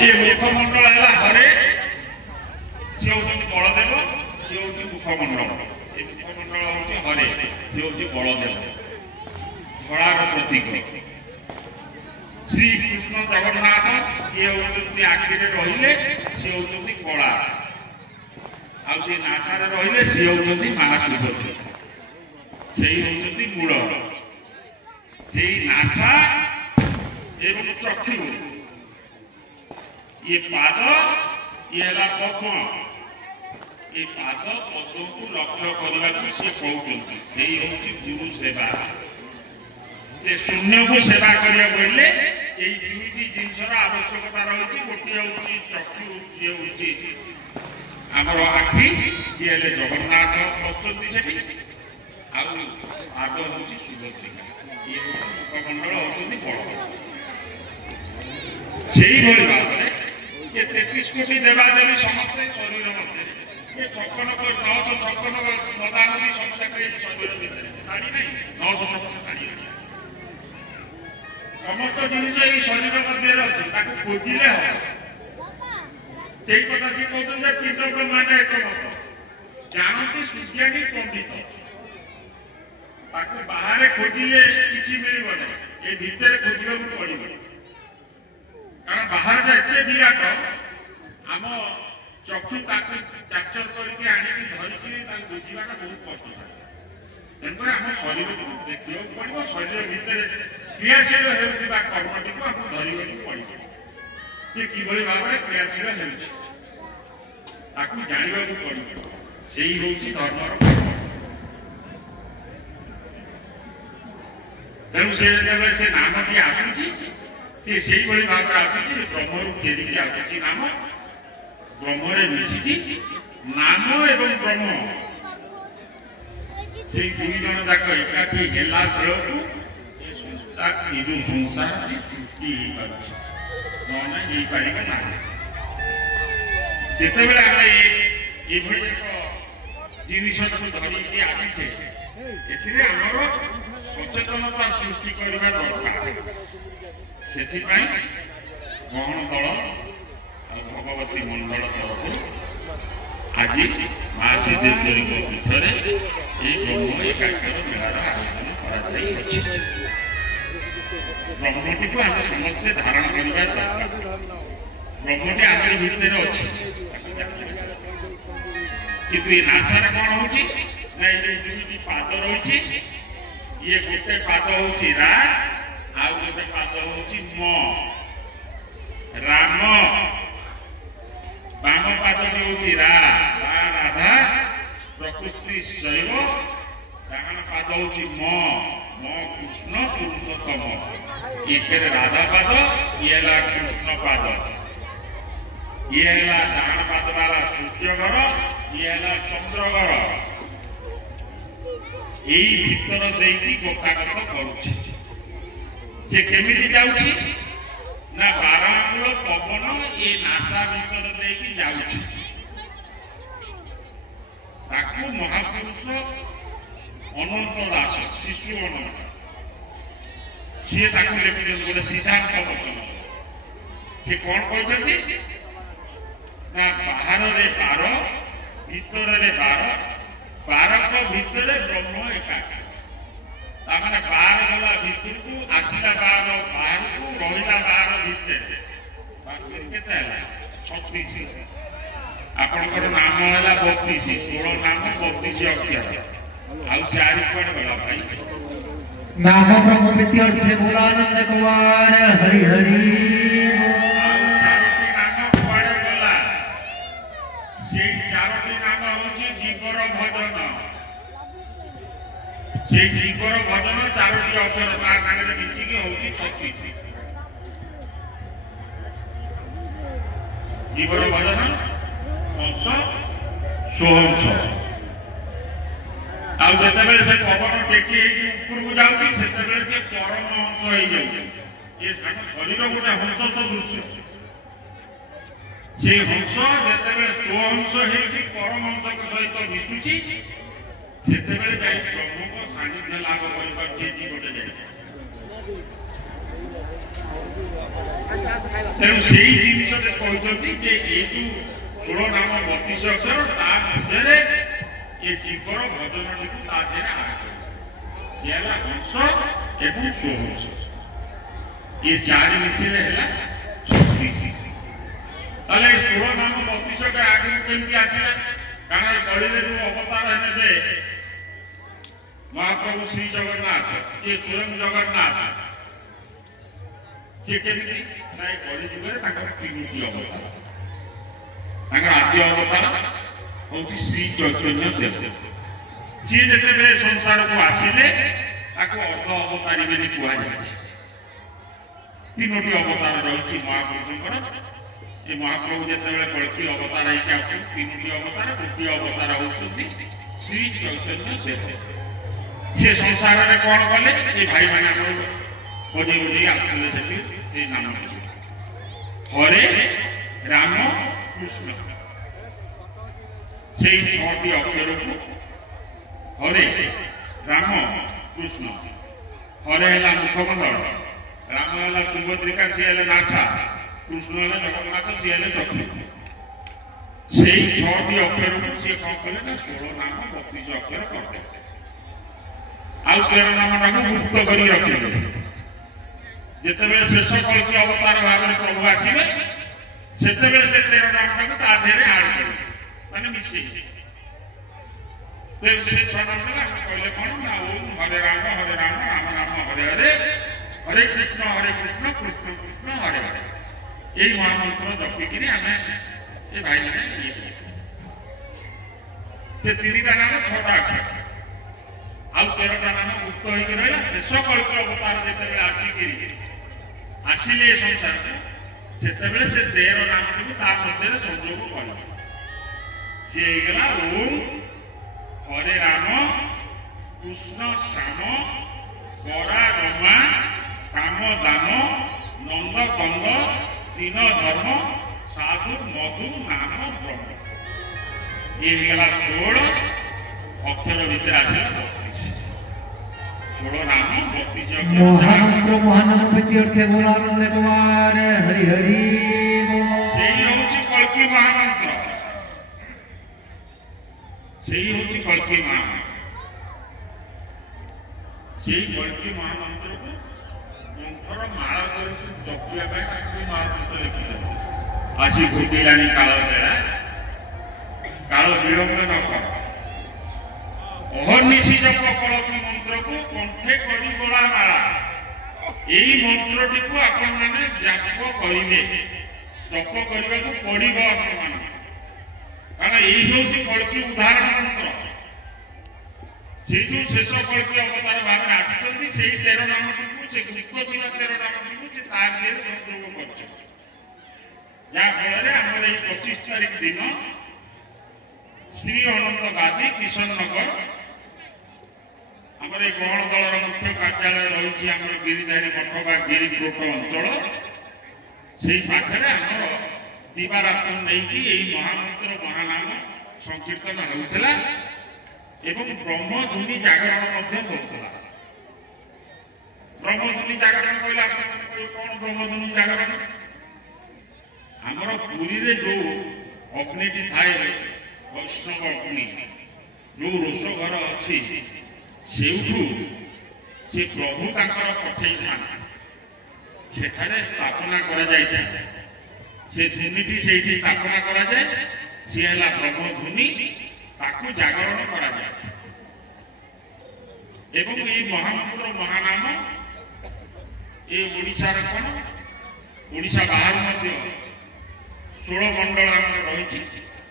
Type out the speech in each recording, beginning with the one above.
ये मुखमंडल है हरे सी हूँ बलदेव सी हूँ मुखमंडल ये मुखमंडल हूँ हरे सी हूँ बलदेव धड़ार प्रतीक श्री कृष्ण जगन्नाथ ये हूँ आखिरी रहिले सी हूँ कला आउ नासा रहिले सी हूँ महासुभद्रा से हूँ मूल से नासा एवं चक्षु ये पाद ये है पद्म ये पाद पद्म को लक्ष्य करने को सी कहते से हूँ गुरु सेवा से शून्य को सेवा करिया बोले ये दुईटी जिनसर आवश्यकता रही गोटे हूँ चक्षु ये हूँ आमर आखि ये हेले जगन्नाथ बसुँच से पाद हूँ सुभद्रिका ये मुखमंडल हूँ बड़ से भाव में ये 33 कोटी देवादेवी समस्त शरीर मध्य ये 956 मदानी संख्या शरीर भितर शाड़ी नहीं 956 शाड़ी समस्त जिनिस ये शरीर मध्य अच्छे खोजिले हम से कथा सी कहते पिंड ब्रह्मांड एकमत जानती सुज्ञानी पंडित बाहर खोजिले किसी मिलना ये भितर खोजा पड़े कारण बाहर जाते विराट आम चक्षु कैप्चर करके आनिकी धरिकी बुझाटा बहुत कष्ट तेणुक आम शरीर देखा पड़ो शरीर भितर क्रियाशील होता कर्मटी को आपको धरवाक पड़े कि किभली भाव में क्रियाशील होता जानवाक पड़ो से हूँ धर्मर तेणु से नामटी आसूची से भाव में आसूची ब्रह्म फेरिकी आसूची नाम ब्रह्म मिशी नाम एवं ब्रह्म से दुई जन जाक एकाठी हेला बेलू ये संसार सृष्टि हो पार ना जिते बड़े आम ये जिनिस धरिकी आसीचे आमर सचेतनता सृष्टि करने दरकार से गहन दल भगवती मंडल तरफ आज माँ सिद्धेश्वरी पीठर ये ब्रह्म एकाक्षर मेलार आयोजन कर ब्रह्मटी को आम समस्ते धारण करवा दरकार ब्रह्मटी आम भितर अच्छी किंतु ये नासार कौन हो दुईटी पाद रही ये गोटे पाद हूँ रा आउ गोटे पाद हूँ म राम बाम पादटी हूँ रा राधा प्रकृति शैव डाण पाद हूँ म कृष्ण पुरुषोत्तम ये राधा पाद ये कृष्ण पाद ये डाण पाद वाला सूर्यगर ये चंद्रगर यही भीतर देकी गोतागत करुछि से केमिति जाउछि ना बारांगुल पवन ये नासा भीतर देकी जाउछि ताकू महापुरुष अनंत दास शिशु अनंत सी ताकू लेखिले गोटे सिद्धांत वचन से कौन कहते ना बाहर रे 12 भीतर रे 12 बारक भितर ब्रह्म एकाकार तामाने बार गला भितर को आसिला बार बाहर को रहिला बार भितर बाकी केते हला 36 आपनकर नाम हला 32 16 नाम 32 अक्षर आउ 4 पॉइंट गला भाई नाम ब्रह्म विद्यार्थ भोलानंद कुमार हरि हरि से जीवर भजन 4टी अक्षर तार मिसिकी होती 36 जीवर भजन अंश सोहंश आउ जिते से पवन टेकी ऊपर को जाऊँगी से परम अंश हो ये शरीर गोटे हंस सदृश से हंस जिते सोहंश हो परम हंस सहित मिशुची सेतेबेले जाई ब्रह्म को सानिध्य लाभ करि पाछे जी गोटे जाई तेणु सेही जिनिस এই ଯୋଉ 16 ନାମ 32 ଅକ୍ଷର ତା ମଧ୍ୟରେ ଏ ଜୀବର ଭଜନଟିକୁ ତା ଦେହରେ ଆଡ଼ କରିବ। ଇଏ ହେଲା ହଂସ ଏବଂ ସ୍ୱହଂସ। ये चार मिसिले है 36। ताले 16 नाम 32 का आगे केमती आछिला कारण कलिले जो अवतार है जे महाप्रभु श्री जगन्नाथ ये स्वयं जगन्नाथ से केमती नाय कलि जुगरे ताकर तीनोटी अवतार ताकर आदि अवतार होची श्री चैतन्य देव से जते बे संसार को आसीले ताको अर्ध अवतारी बेनी कुआ जाय तीनोटी अवतार रही महापुरुषंकर ये महाप्रभु जिते कल्कि अवतार होती तीनोटी अवतार गोटे अवतार होती श्री चैतन्य देव सी संसार में कौन कले ये भाई मैंने बजे बजे आसते नाम हरे राम कृष्ण से छटी अक्षर को हरे राम कृष्ण हरे है मुखमंडल राम है सुभद्रिका सी है नासा कृष्ण है जगन्नाथ सी है चक्षु से छटी अक्षर को सी कौन कले ना 16 नाम 32 अक्षर करते आउ 13 नाम टाक गुप्त कर रखिले जिते शेष कल्कि अवतार भाव में प्रभु आसवे से 13 नाम टाक ता देहरे आड कर माने मिसे से 6 नाम कहले कौन ना ओम हरे राम राम राम हरे हरे हरे कृष्ण कृष्ण कृष्ण हरे हरे यही महामंत्र जपिकी आम ये भाई मैंने ये 3टा नाम 6टा अक्षर आउ 13टा नाम गुप्त होकर रहा शेष कल्प अवतार जिते आसिले संसार से 13 नाम मध्य संयोग कल सी ओम हरे राम कृष्ण श्याम करा रमा काम दान नंद कंद तीन धर्म साधु मधु नाम ब्रह्म ये 16 अक्षर भीतर आसला 16 नाम 32 महामंत्र महानंद तीर्थे बोलानंद कुमार हरि हरि सेही होची कल्कि महामंत्र सेही होची कल्कि महामंत्र सेही कल्कि महामंत्र को मंत्र माला कर जपिया पे कल्कि महामंत्र लिखि आसी घुटिलानी काल बेला काल विलंब न कर अहर्निशी जप कल्कि मंत्र को कंठे करी गोला माला यही मंत्रटी को आपण माने जप करिवे जप करबा को पड़िबो आपण माने कारण यही होची कल्कि उदाहरण मंत्र से जो शेष कल्कि अवतार भाव में आछितंती सेही 13 नाम को से गुप्त थिला 13 नाम को से तार देर संयोग करछ या फଳରେ हमर এই 25 तारीख दिन श्री अनंत गादी किशन नगर हमर गहण दलर मुख्य कार्यालय रही आम गिरिधारी मठ बा गिरिग्रोट अंचल से पाखे आमर दिवारात्र नहीं महामंत्र महानाम संकीर्तन होता एवं ब्रह्मधुनि जागरण होता ब्रह्मधुनि जागरण कहले कौन ब्रह्मधुनि जागरण आमर पुरी रे जो अग्निटी थाए वैष्णव अग्नि जो रोष घर अच्छी सेठू से प्रभु तांकर पठे सेठारे स्थापना करा जाए से धुनिटी से स्थापना करा जाए सी है ब्रह्मधुनि ताकू जागरण करा जाए एवं ये महामंत्र महानाम ये ओडिशार कौन ओडिशा बाहर मध्य 16 मंडल रही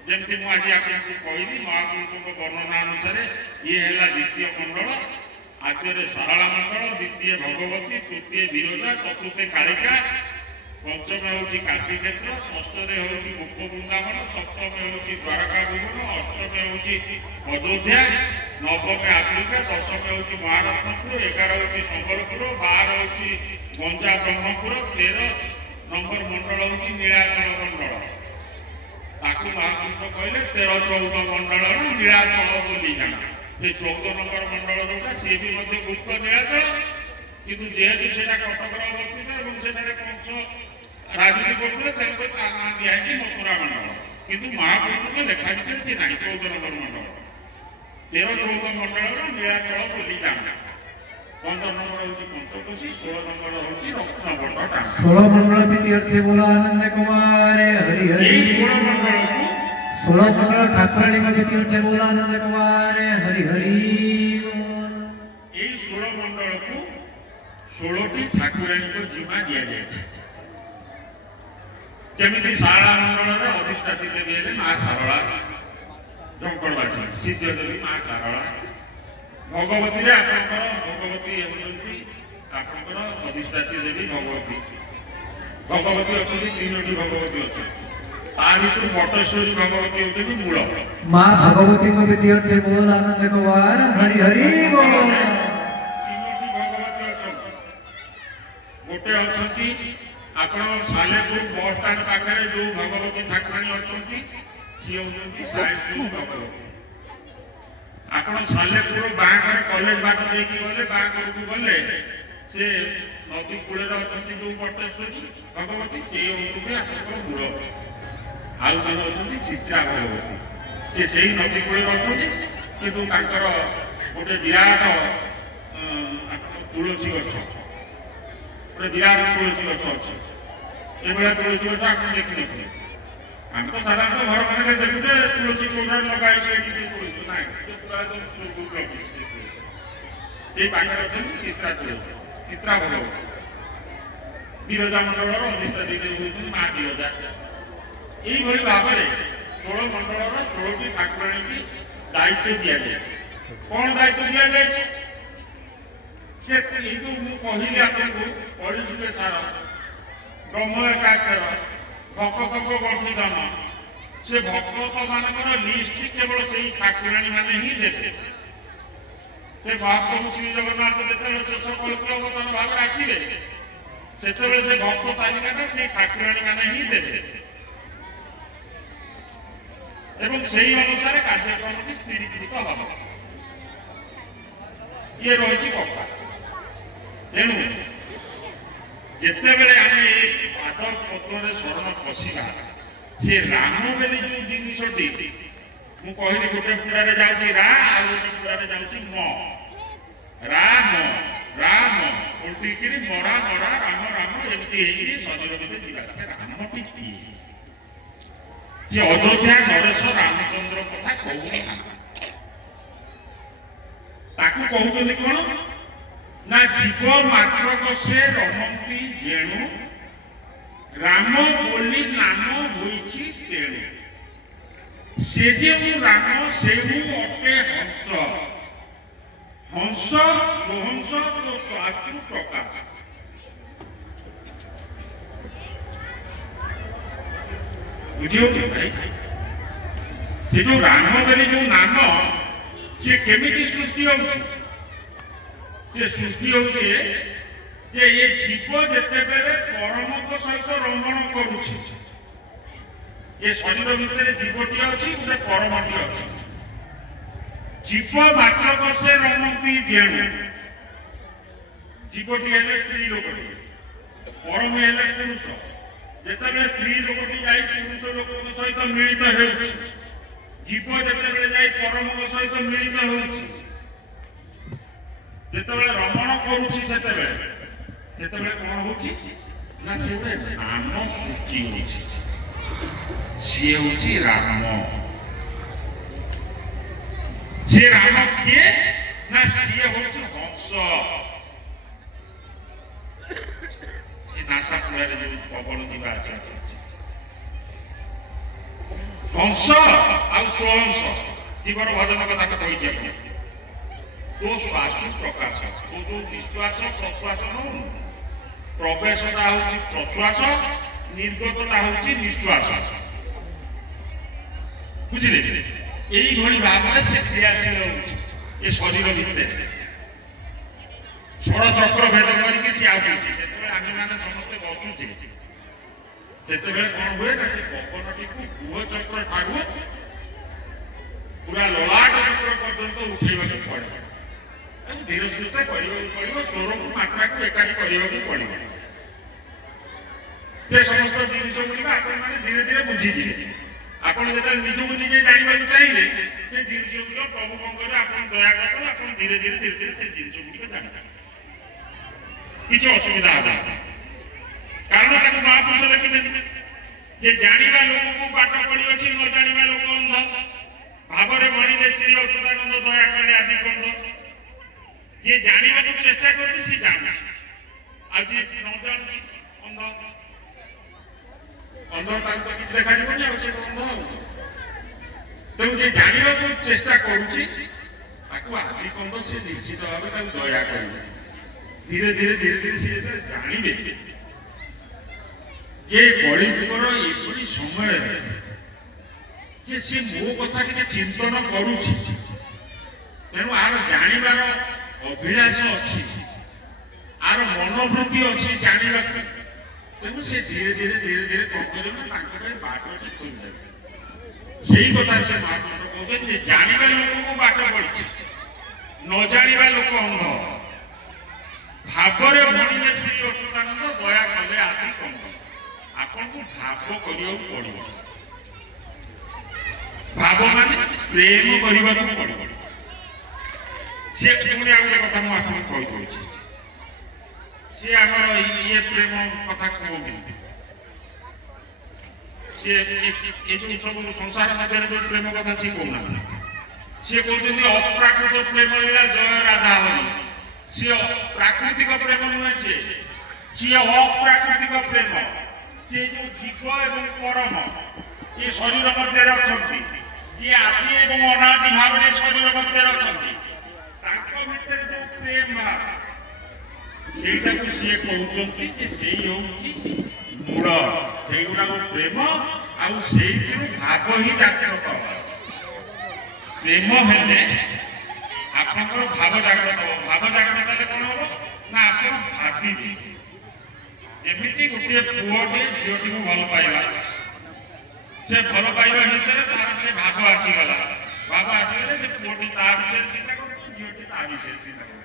जमती मुझे आपको कहली महापुरुषों वर्णना अनुसार ये है द्वितीय मंडल आद्य सारला मंडल द्वितीय भगवती तृतीय विरोधा चतुर्थ कालिका पंचम हूँ काशी क्षेत्र षष्ठ हूँ गोप वृंदावन सप्तम हूँ द्वारका भुवन अष्टम हूँ अयोध्या नवम आफ्रिका दशम हूँ महारत्नपुर 11 हूँ संबलपुर 12 हूँ गंजा ब्रह्मपुर 13 नंबर मंडल हूँ नीलाचल मंडल ताकू महापुरुष कहले 13-14 मंडल नीलाचल बोली जाना ये 14 नंबर मंडल जोटा सी भी गुप्त नीलाचल किंतु जेहेतु से कटक अवस्थित कंस राजनीति करते ना दिखाई मथुरा मंडल କିନ୍ତୁ ମହାପ୍ରଭୁଙ୍କ ଲେଖା ଭିତରେ ସେ ନାହିଁ 14 ନମ୍ବର ମଣ୍ଡଳ 13-14 ମଣ୍ଡଳର ନୀଳାଚଳ ବୋଲି ଯାଆନ୍ତି 15 ନମ୍ବର ହେଉଛି ପଞ୍ଚକୋଶୀ 16 ନମ୍ବର ହେଉଛି ରତ୍ନବଟ 16 मंडल तिथि अर्थे बोलो आनंद कुमार हरि हरि। ଏଇ 16 ମଣ୍ଡଳକୁ 16 मंडल ठाकुराणी तिथि अर्थे बोलो आनंद कुमार हरि हरि। ଏଇ 16 ମଣ୍ଡଳକୁ 16ଟି ଠାକୁରାଣୀଙ୍କ ଜିମା ଦିଆଯାଇଛି ଯେମିତି ଶାରଳା ମଣ୍ଡଳରେ ଅଧିଷ୍ଠାତି ଦେବୀ ହେଲେ ମା ଶାରଳା ଜଙ୍କଳବାସୀ ସିଦ୍ଧ ଦେବୀ ମା ଶାରଳା ଭଗବତୀରେ ଆପଣଙ୍କର ଭଗବତୀ ହେଉଛନ୍ତି ଆପଣଙ୍କର ଅଧିଷ୍ଠାତି ଦେବୀ ଭଗବତୀ ଭଗବତୀ ଅଛନ୍ତି 3ଟି ଭଗବତୀ ଅଛନ୍ତି ତା ଭିତରୁ ବଟେଶ୍ୱରୀ ଭଗବତୀ ହେଉଛନ୍ତି ମୂଳ माँ भगवती तिथि अर्थे बोलो आनंद कुमार हरि हरि बोलो। 3ଟି ଭଗବତୀ ଅଛନ୍ତି ଗୋଟେ ଅଛନ୍ତି ଆପଣ ସାଲେପୁର ବସ୍ ଷ୍ଟାଣ୍ଡ ପାଖରେ ଯୋଉ ଭଗବତୀ ଠାକୁରାଣୀ ଅଛନ୍ତି ସିଏ ହେଉଛନ୍ତି ସାଲେପୁର ଭଗବତୀ ଆପଣ ସାଲେପୁର ବାଁକରେ କଲେଜ ବାଟ ଦେଇକି ଗଲେ ବାଁକରକୁ ଗଲେ ସେ ନଦୀ କୂଳରେ ଅଛନ୍ତି ଯୋଉ ବଟେଶ୍ୱରୀ ଭଗବତୀ ସେ ହେଉଛନ୍ତି ଆପଣଙ୍କର ମୂଳ ଆଉ ଜଣେ ଅଛନ୍ତି ଚିତ୍ରା ଭଗବତୀ ସେ ସେଇ ନଦୀ କୂଳରେ ଅଛନ୍ତି କିନ୍ତୁ ତାଙ୍କର ଗୋଟେ ବିରାଟ ତୁଳସୀ ଗଛ ଗୋଟେ ବିରାଟ ତୁଳସୀ ଗଛ ଅଛି ଏଭଳିଆ ତୁଳସୀ ଗଛ ଆପଣ ଦେଖିନଥିବେ ଆମେ ତ ସାଧାରଣତଃ ଘର ମାନଙ୍କରେ ଦେଖୁଛେ ତୁଳସୀ ଚଉରାରେ ଲଗା ହେଇକି ଏଠି ତୁଳସୀ ନାହିଁ ଏଇ ପାଖରେ ଅଛନ୍ତି ଚିତ୍ରା ତୁଳସୀ ଚିତ୍ରା ଭଗବତୀ ବିରଜା ମଣ୍ଡଳର ଅଧିଷ୍ଠାତି ଦେବୀ ହେଉଛନ୍ତି ମା ବିରଜା এইভাবে ভাবে 16 মন্ডলর 16টি ঠাকুরাণীকে দায়িত্ব দিয়া যাচ্ছে কোন দায়িত্ব দিয়া যাচ্ছে এই যে মু কহিলি আপনার পড়িলে সার ব্রহ্ম একাক্ষর ভক্তঙ্গ গঠিতন সে ভক্ত মানকর লিস্ট কেবল সেই ঠাকুরাণী মানে হি দেবে সে মহাপ্রভু শ্রী জগন্নাথ যেতবে শেষ কল্পে অবতার ভাবে আসবে সেতবে সে ভক্ত তালিকাটা সেই ঠাকুরাণী মানে হি দেবে এবং সেই অনুসারে কার্যক্রমটি স্থিরীকৃত হবে ইয়ে রয়েছে কথা তেণু যেতবে আমি এই পাদ পত্রে শরণ পশিবা সে রাম বলে যে জিনিসটি মু কহিলি গোটে পুরারে যাচ্ছি রা আর গোটে পুরারে যাচ্ছি ম রাম রাম উল্টিকি মরা মরা রাম রাম এমতি হয়েকি শরীর ভিতরে ଯିବା রামটি কি যে অযোধ্যা নরেশ রামচন্দ্র কথা কହୁନାହାନ୍ତି ତାକୁ କହୁଛନ୍ତି କଣ ନା ଜୀବ ମାତ୍ରକ ସେ ରମନ୍ତି ଯେଣୁ ରାମ ବୋଲି ନାମ ହୋଇଛି ତେଣୁ ସେ ଯେଉଁ ରାମ ସେଣୁ ଅଟେ ହଂସ ହଂସ ସ୍ୱହଂସ ଓ ସ୍ୱାତୃ ପ୍ରକାଶ ବୁଝିବ ଭାଇ ସେ ଯୋଉ ରାମ ବୋଲି ଯୋଉ ନାମ ସେ କେମିତି ସୃଷ୍ଟି ହଉଛି ସେ ସୃଷ୍ଟି ହଉଛି ଯେ ଏ ଜୀବ ଯେତେବେଳେ ପରମଙ୍କ ସହିତ ରମଣ କରୁଛି ଏ ଶରୀର ଭିତରେ ଜୀବଟି ଅଛି ଗୋଟେ ପରମଟି ଅଛି ଜୀବ ମାତ୍ରକ ସେ ରମନ୍ତି ଯେଣୁ ଜୀବଟି ହେଲେ ସ୍ତ୍ରୀ ଲୋକଟି ପରମ ହେଲେ ପୁରୁଷ ଯେତେବେଳେ ସ୍ତ୍ରୀ ଲୋକଟି ଯାଇ ପୁରୁଷ ଲୋକଙ୍କ ସହିତ ମିଳିତ ହେଉଛି ଜୀବ ଯେତେବେଳେ ଯାଇ ପରମଙ୍କ ସହିତ ମିଳିତ ହେଉଛି ଯେତେବେଳେ ରମଣ କରୁଛି ସେତେବେଳେ କଣ ହଉଛି ନା ସେ ଗୋଟେ ନାମ ସୃଷ୍ଟି ହଉଛି ସିଏ ହଉଛି ରାମ ସେ ରାମ କିଏ ନା ସିଏ ହଉଛି ହଂସ नासा पूरा पवन दिवा हंस आंश जीवन भजन कथा कही जाए तो श्वास प्रकाश तो जो निश्वास प्रश्वास प्रवेशता हूँ प्रश्वास निर्गतता हूँ निश्वास बुझे यही भाव से क्रियाशील हो शरीर भितर षड़ चक्र भेद करके सी आगे आम मैंने समस्ते बसुचे से कौन हुए ना से पवनटी को गुह चक्र ठारू पूरा ललाट चक्र पर्यंत उठेवा पड़े धीरे सुस्थे पड़ो स्वर को मात्रा को एकाठी करने पड़ो से समस्त जिन गुड़िक आप धीरे धीरे बुझीजे ଆପଣ ଯେତେବେଳେ ନିଜକୁ ନିଜେ ଜାଣିବାକୁ ଚାହିଁଲେ ସେ ଜିନିଷଗୁଡ଼ିକ ପ୍ରଭୁ କଣ କହିଲେ ଆପଣ ଦୟା କରିଦେଲେ ଆପଣ ଧୀରେ ଧୀରେ ସେ ଜିନିଷଗୁଡ଼ିକ ଜାଣିପାରିବେ କିଛି ଅସୁବିଧା ହେବ କାରଣ ତାକୁ ମହାପୁରୁଷ ଲେଖିଛନ୍ତି ଯେ ଜାଣିବା ଲୋକକୁ ବାଟ ପଡ଼ିଅଛି ନ ଜାଣିବା ଲୋକ ଅନ୍ଧ ଭାବରେ ମଣିଲେ ଶ୍ରୀ ଅଚ୍ୟୁତାନନ୍ଦ ଦୟା କଲେ ଆଦି ଗନ୍ଧ ଯିଏ ଜାଣିବାକୁ ଚେଷ୍ଟା କରୁଛି ସେ ଜାଣୁଛି ଆଉ ଯିଏ ନ ଜାଣୁଛି ଅନ୍ଧ ଅନ୍ଧ ତାକୁ ତ କିଛି ଦେଖାଯିବନି ଆଉ ସେ ଅନ୍ଧ ହବ ତେଣୁ ଯିଏ ଜାଣିବାକୁ ଚେଷ୍ଟା କରୁଛି ତାକୁ ଆଦି ଗନ୍ଧ ସେ ନିଶ୍ଚିତ ଭାବେ ତାକୁ ଦୟା କରିବେ ଧୀରେ ଧୀରେ ଧୀରେ ଧୀରେ ସେ ଯେତେବେଳେ ଜାଣିବେ ଯେ କଳିଯୁଗର ଏଭଳି ସମୟରେ ଯେ ସେ ମୋ କଥା ଟିକେ ଚିନ୍ତନ କରୁଛି ତେଣୁ ଆର ଜାଣିବାର ଅଭିଳାଷ ଅଛି ଆର ମନୋବୃତ୍ତି ଅଛି ଜାଣିବାକୁ ତେଣୁ ସେ ଧୀରେ ଧୀରେ ଧୀରେ ଧୀରେ କଣ କରିବେ ତାଙ୍କ ପାଇଁ ବାଟଟି ଖୋଲିଦେବେ ସେଇ କଥା ସେ ମହାପୁରୁଷ କହୁଛନ୍ତି ଯେ ଜାଣିବା ଲୋକକୁ ବାଟ ପଡ଼ିଛି ନ ଜାଣିବା ଲୋକ ଅନ୍ଧ ଭାବରେ ମଣିଲେ ଶ୍ରୀ ଅଚ୍ୟୁତାନନ୍ଦ ଦୟା କଲେ ଆଦି କନ୍ଧ ଆପଣଙ୍କୁ ଭାବ କରିବାକୁ ପଡ଼ିବ ଭାବ ମାନେ ପ୍ରେମ କରିବାକୁ ପଡ଼ିବ ସେ ପୁଣି ଆଉ ଗୋଟେ କଥା ମୁଁ ଆପଣଙ୍କୁ କହିଦେଉଛି ସେ ଆମର ଇଏ ପ୍ରେମ କଥା କହୁନି ସେ ଏ ଯୋଉ ସବୁ ସଂସାର ମଧ୍ୟରେ ଯୋଉ ପ୍ରେମ କଥା ସିଏ କହୁନାହାନ୍ତି ସିଏ କହୁଛନ୍ତି ଅପ୍ରାକୃତ ପ୍ରେମ ହେଲା ଜୟ ରାଧା ହରି ସିଏ ପ୍ରାକୃତିକ ପ୍ରେମ ନୁହେଁ ସିଏ ଅପ୍ରାକୃତିକ ପ୍ରେମ ସେ ଯୋଉ ଜୀବ ଏବଂ ପରମ ଏ ଶରୀର ମଧ୍ୟରେ ଅଛନ୍ତି ଯିଏ ଆଦି ଏବଂ ଅନାଦି ଭାବରେ ଶରୀର ମଧ୍ୟରେ ଅଛନ୍ତି ତାଙ୍କ ଭିତରେ ଯୋଉ ପ୍ରେମ ସେଇଟାକୁ ସିଏ କହୁଛନ୍ତି ଯେ ସେଇ ହଉଛି ମୂଳ ସେଇଗୁଡାକ ପ୍ରେମ ଆଉ ସେଇଥିରୁ ଭାବ ହିଁ ଜାଗ୍ରତ ପ୍ରେମ ହେଲେ ଆପଣଙ୍କର ଭାବ ଜାଗ୍ରତ ହବ ଭାବ ଜାଗ୍ରତ ହେଲେ କଣ ହବ ନା ଆପଣ ଭାବିବେ ଯେମିତି ଗୋଟିଏ ପୁଅଟେ ଝିଅଟିକୁ ଭଲ ପାଇବା ସେ ଭଲ ପାଇବା ଭିତରେ ତାର ସେ ଭାବ ଆସିଗଲା ଭାବ ଆସିଗଲେ ସେ ପୁଅଟି ତା ବିଷୟରେ ଚିନ୍ତା କରିବ ଝିଅଟି ତା ବିଷୟରେ ଚିନ୍ତା କରିବ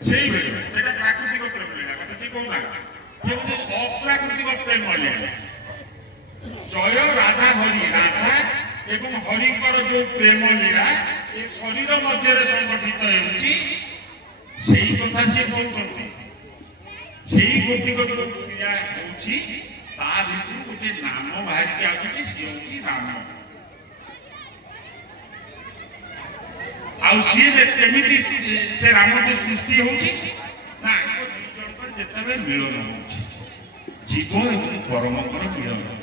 ସେଇଭଳି ସେଇଟା ପ୍ରାକୃତିକ ପ୍ରେମ ଲୀଳା କଥା ଠିକ କହୁନାହାନ୍ତି ଯେମିତି ଅପ୍ରାକୃତିକ ପ୍ରେମ ଲୀଳା ଜୟ ରାଧା ହରି ରାଧା ଏବଂ ହରିଙ୍କର ଯୋଉ ପ୍ରେମ ଲୀଳା ଏ ଶରୀର ମଧ୍ୟରେ ସଂଗଠିତ ହେଉଛି ସେଇ କଥା ସେ କହୁଛନ୍ତି ସେଇ ଗୋଟିକ ଯୋଉ କ୍ରିୟା ହେଉଛି ତା ଭିତରୁ ଗୋଟିଏ ନାମ ବାହାରିକି ଆସୁଛି ସିଏ ହେଉଛି ରାମ ଆଉ ସିଏ କେମିତି ସେ ରାମଟି ସୃଷ୍ଟି ହେଉଛି ନା ଯେତେବେଳେ ମିଳନ ହେଉଛି ଜୀବ ଏବଂ ପରମଙ୍କର ମିଳନ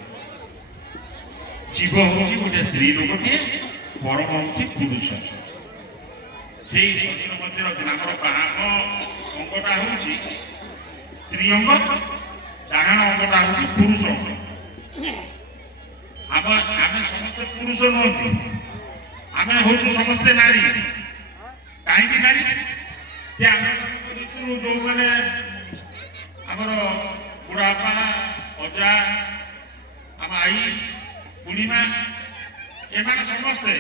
ଜୀବ ହେଉଛି ଗୋଟେ ସ୍ତ୍ରୀ ଲୋକଟିଏ ପରମ ହେଉଛି ପୁରୁଷ ସେଇ ଶରୀର ମଧ୍ୟରେ ଅଛି ଆମର ବାମ ଅଙ୍ଗଟା ହେଉଛି ସ୍ତ୍ରୀ ଅଙ୍ଗ ଡାହାଣ ଅଙ୍ଗଟା ହେଉଛି ପୁରୁଷ ଅଙ୍ଗ ଆମେ ସମସ୍ତେ ପୁରୁଷ ନୁହନ୍ତି ଆମେ ହଉଛୁ ସମସ୍ତେ ନାରୀ କାହିଁକି ନାରୀ ଯେ ଆମେ ଭିତରୁ ଯୋଉମାନେ ଆମର ବୁଢ଼ାବାପା ଅଜା ଆମ ଆଈ ବୁଢ଼ୀମା ଏମାନେ ସମସ୍ତେ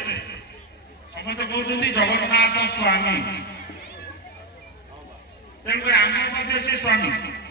କହୁଛନ୍ତି ଜଗନ୍ନାଥ ସ୍ୱାମୀ ତେଣୁକରି ଆମେ ମଧ୍ୟ ସେ ସ୍ୱାମୀ